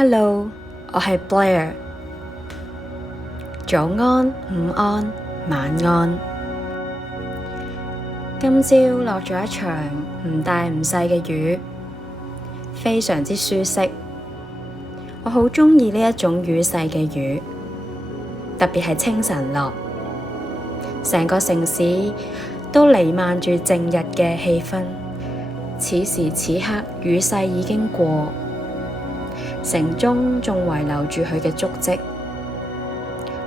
Hello，我係 Blair。早安、午安、晚安。今朝落咗一場唔大唔細嘅雨，非常之舒適。我好鍾意呢一種雨勢嘅雨，特別係清晨落，成個城市都彌漫住靜日嘅氣氛。此時此刻，雨勢已經過，城中仲遺留住佢嘅足跡。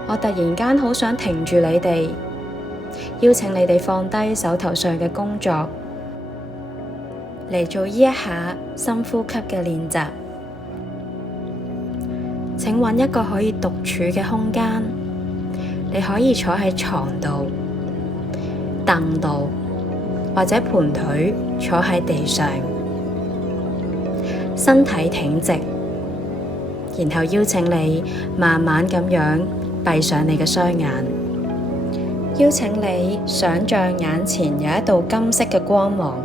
我突然間好想停住你哋，邀請你哋放低手頭上嘅工作，嚟做呢一下深呼吸嘅練習。請揾一個可以獨處嘅空間，你可以坐喺床度、凳度，或者盤腿坐喺地上，身體挺直，然後邀請你慢慢咁樣閉上你嘅雙眼，邀請你想像眼前有一道金色嘅光芒，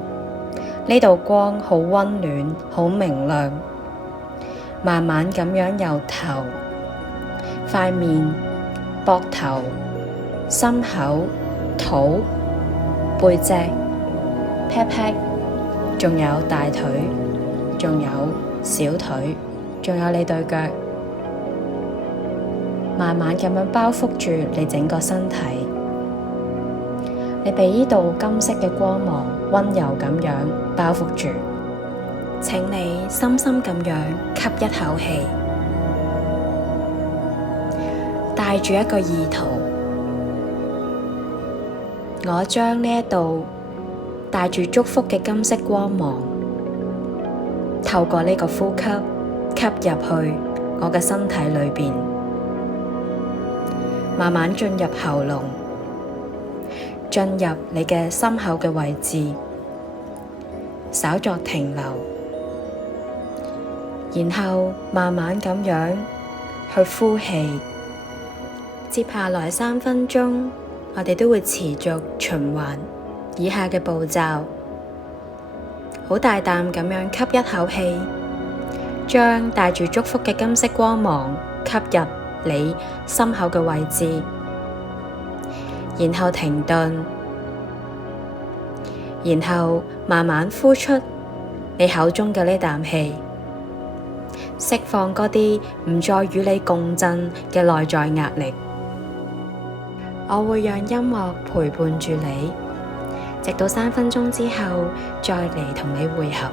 呢道光好溫暖，好明亮，慢慢咁樣由頭、塊面、膊頭、心口、肚、背脊、屁屁，仲有大腿，仲有小腿，仲有你對腳，慢慢咁樣包覆住你整個身體。你被呢道金色嘅光芒溫柔咁樣包覆住。請你深深咁樣吸一口氣，帶住一個意圖，我將呢一道帶住祝福嘅金色光芒，透過呢個呼吸吸入去我嘅身體裏邊，慢慢進入喉嚨，進入你嘅心口嘅位置，稍作停留，然後慢慢咁樣去呼氣。接下來3分鐘，我哋都會持續循環以下嘅步驟。好大啖咁樣吸一口氣，將帶住祝福嘅金色光芒吸入你心口嘅位置，然後停頓，然後慢慢呼出你口中嘅呢啖氣，釋放嗰啲唔再與你共振嘅內在壓力。我會讓音樂陪伴住你，直到3分鐘之後再嚟同你會合。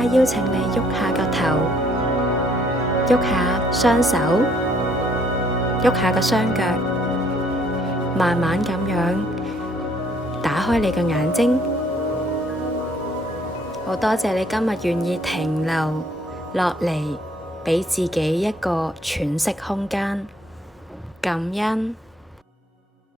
家邀請你喐下個頭，喐下雙手，喐下個雙腳，慢慢咁樣打開你嘅眼睛。好多謝你今日願意停留落嚟，畀自己一個喘息空間，感恩。